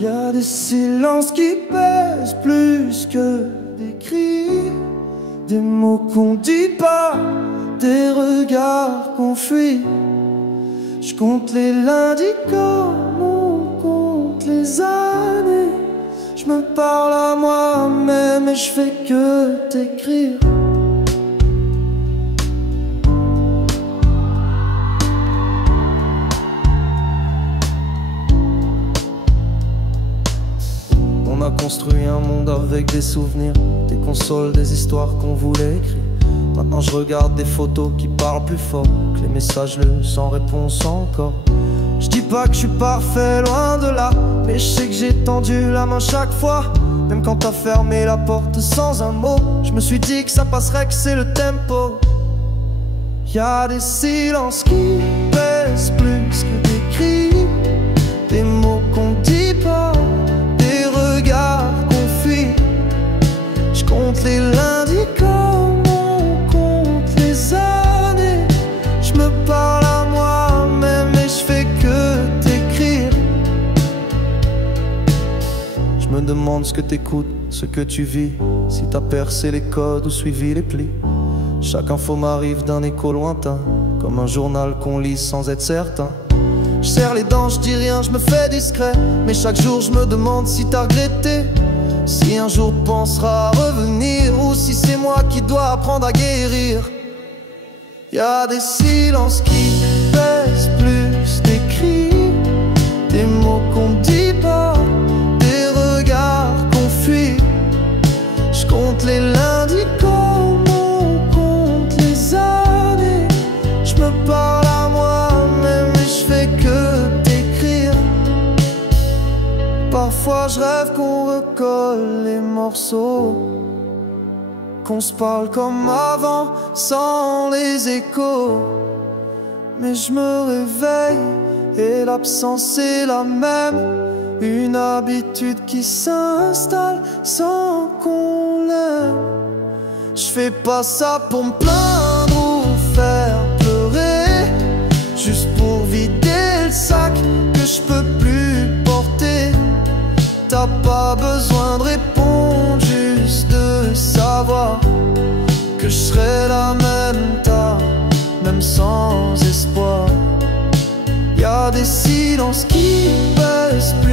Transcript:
Y a des silences qui pèsent plus que des cris, des mots qu'on dit pas, des regards qu'on fuit. Je compte les lundis comme on compte les années. Je me parle à moi-même et je fais que t'écrire. On a construit un monde avec des souvenirs, des consoles, des histoires qu'on voulait écrire. Maintenant je regarde des photos qui parlent plus fort que les messages lus sans réponse encore. Je dis pas que je suis parfait, loin de là, mais je sais que j'ai tendu la main chaque fois. Même quand t'as fermé la porte sans un mot, je me suis dit que ça passerait, que c'est le tempo. Y a des silences qui pèsent plus que des cris, des mots qu'on dit pas, des regards qu'on fuit. Je compte les lundis comme on compte les années. Je me parle à moi-même et je fais que t'écrire. Je me demande ce que t'écoutes, ce que tu vis, si t'as percé les codes ou suivi les plis. Chaque info m'arrive d'un écho lointain, comme un journal qu'on lit sans être certain. Je serre les dents, je dis rien, je me fais discret, mais chaque jour je me demande si t'as regretté, si un jour tu penseras à revenir, ou si c'est moi qui dois apprendre à guérir. Y a des silences qui pèsent plus des cris, des mots qu'on dit pas, des regards qu'on fuit. Je compte les lundis comme on compte les années. Je me parle à moi-même et je fais que t'écrire. Parfois je rêve qu'on recolle les morceaux, qu'on se parle comme avant sans les échos. Mais je me réveille et l'absence est la même, une habitude qui s'installe sans qu'on l'aime. Je fais pas ça pour me plaindre ou faire pleurer, juste pour vider le sac que je peux plus porter. T'as pas besoin de répondre, juste de savoir que je serai là même tard, même sans espoir. Y a des silences qui pèsent plus